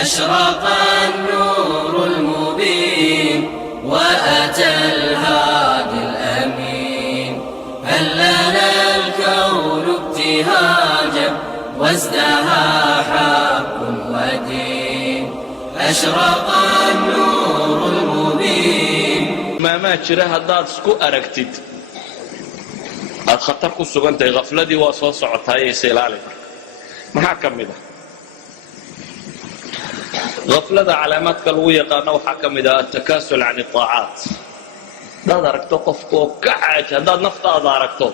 أشرق النور المبين وأتى الهادي الأمين هل لنا الكون ابتهاجا وازدهى حق ودين أشرق النور المبين ما جرى هداد اسكو أركتد aad khatar ku sugantahay qafladii waa soo socotaay islaali maxaa kamida qaflada calaamaadka lagu yaqaan waxa kamida at-takaasul 'an at-ta'at dad aragto qofku ka caaj hadaad naftaada aragto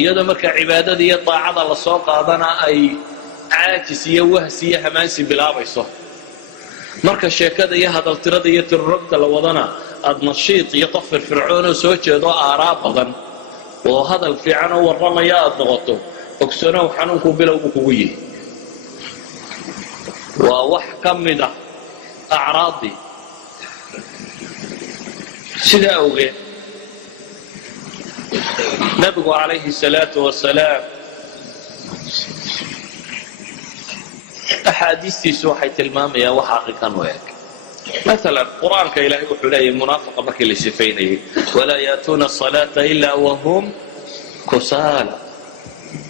iyadoo marka cibaadada iyo taacada la soo qaadana ay caajis iyo wahsi iyo hamaansi bilaabayso marka sheekada iyo hadal tirada iyo tirrogta la wadana aad nashiid iyo qafir fircoon oo soo jeedo aaraa badan oo hadal fiican oo waramaya aad noqoto ogsano xanuunku bilowgu kugu yihi waa wax kamida acraadi sida awgeed nabigu calayhi salaatu wasalaam axaadiistiisu waxay tilmaamayaan wax xaqiiqan u eg مثلا القرآن كإلهي وحليه منافقة مكي لسفينه ولا يأتون الصلاة إلا وهم كسالى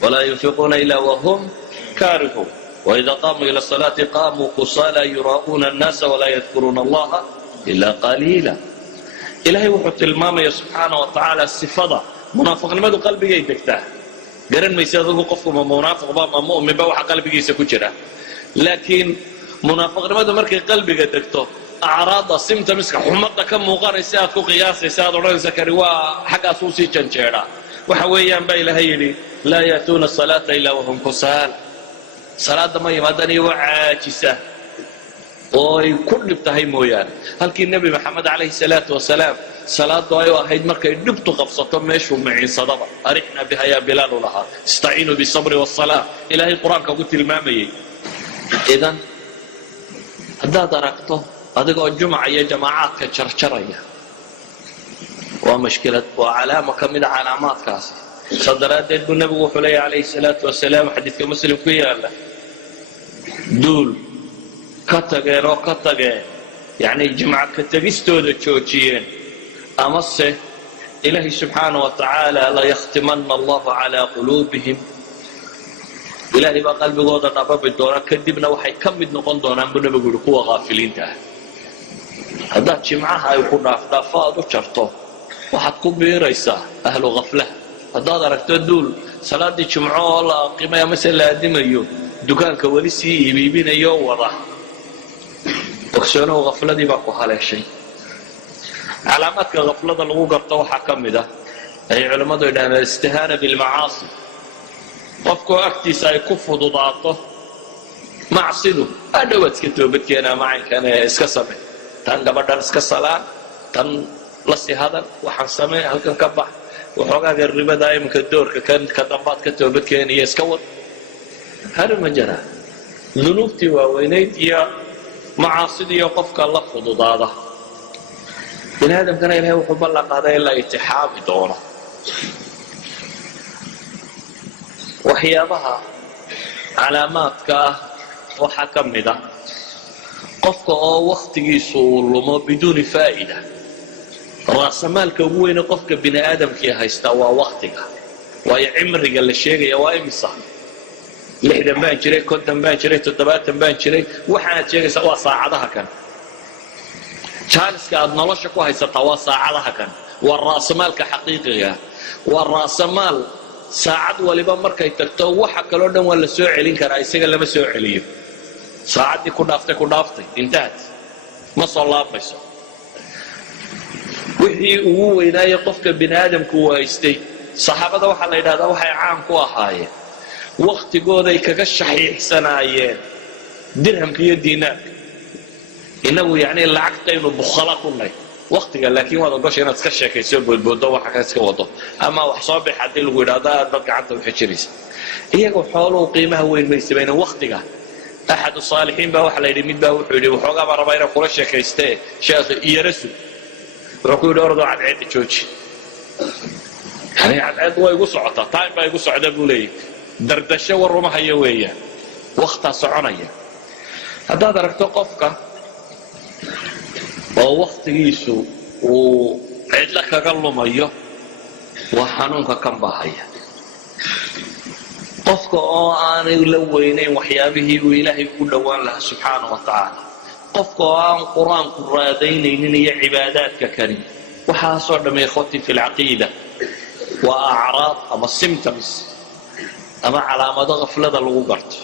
ولا ينفقون إلا وهم كارهون وإذا قاموا إلى الصلاة قاموا كسالى يراؤون الناس ولا يذكرون الله إلا قليلا إلهي وحط المامة سبحانه وتعالى الصفة منافق لماذا قلبي يدكتاه قرن ما يسيادوه قفكم منافق ما مؤمن بوح قلبي يسكتره لكن منافق لماذا مركي قلبي يدكتاه أعراض سمت مسك حمضة كم مغاري ساد كو قياسي ساد ورن زكري وحق أسوسي جنجيرا وحويا بيلا هيلي لا يأتون الصلاة إلا وهم كسال صلاة ما يمدني وعاجسة وكل بتهي مويان هل كي النبي محمد عليه الصلاة والسلام صلاة دعاء واحد مركي نبت قفصة ماشوا معي صدقة أرحنا بها يا بلال لها استعينوا بالصبر والصلاة إلهي القرآن كقلت المامي إذن هذا دركته adigoo jumca iyo jamaacadka jarjaraya waa mushkilad waa calaamo kamid ah calaamaadkaas sadaradeed buu nabigu wuxuu leeyahay alayhi salaatu wasalaam xadiidka muslim ku yaala duul ka tageen yani jumca ka tagistooda joojiyeen ama se ilaahi subxaanahu wa tacaala la yakhtimanna allahu calaa quluubihim ilaahi baa qalbigooda dhababi doona kadibna waxay ka mid noqon doonaan buu nabigu yidhi kuwa qaafiliinta ah haddaad jimcaha ay ku dhaafdhaafo aad u jarto waxaad ku biiraysaa ahlu khaflaha haddaad aragto duul salaadii jimco oo la aqimay amase la aadimayo dukaanka weli sii iibiibinayo wada ogsoonow khafladii baa ku haleeshay calaamaadka khaflada lagu garto waxaa ka mid ah ay culammadu yidhahdeen alistihaana bilmacaasi qofkoo agtiisa ay ku fududaato macsidu adhowaad iska toobadkeenaa macaynkan ee iska samey tan gabadhan iska salaan tan la sii hadal waxaan samey halkan ka bax waxoogaaga ribada iminka doorka kan ka dambaad ka toobadkeenaya iska wad hal ma jira dunuubtii waaweynayd iyo macaasidii qofka la fududaada bini aadamkana ilaahay wuxuu ballan qaaday in la itixaami doono waxyaabaha calaamaadka ah waxaa ka mid ah qofka oo waktigiisu uu lumo biduuni faa'ida raasamaalka ugu weyne qofka bini aadamkii haystaa waa waktiga waayo cimriga la sheegaya waa imisa 60 baan jiray 50 baan jiray 70 baan jiray waxaad sheegaysaa waa saacadaha kan jaaniska aad nolosha ku haysataa waa saacadaha kan waa raasamaalka xaqiiqiga waa raasamaal saacad waliba markay tagto waxa kale oo dhan waa la soo celin karaa isaga lama soo celiyo saacadii ku dhaaftay intaad ma soo laabayso wixii ugu weynaaye qofka bini aadamku uu haystay saxaabada waxaa la yidhahdaa waxay caan ku ahaayeen waktigooday kaga shaxiixsanaayeen dirhamka iyo diinaarka inagu yacni lacagtaynu bukhala ku nahay waktiga laakiin waad ogosha inaad iska sheekayso boodboodo waxa ka iska wado ama wax soo bix haddii lagu yidhahdo aad dad gacanta u xijiraysa iyagoo xooluhu qiimaha weyn may samaynan waktiga axad saalixiin baa waxa la yidhi mid baa wuxuu yidhi waxoogaa baa rabaa inaan kula sheekaystee sheekh iyo rasul wuxuu ku yidhi ordoo cadceedda jooji yani cadceeddu way igu socotaa time baa igu socda buu leeyahy dardasho war uma hayo weeyaan waktaa soconaya haddaad aragto qofka oo waqtigiisu uu cidla kaga lumayo waa xanuunka kan baahaya qofka oo aanay la weynayn waxyaabihii uu ilaahay ku dhowaan lahaa subxaanahu wa tacaala qofka oo aan qur-aanku raadaynaynin iyo cibaadaadka karin waxaasoo dhammay ikhwati fi lcaqiida waa acraad ama symptoms ama calaamado qaflada lagu garto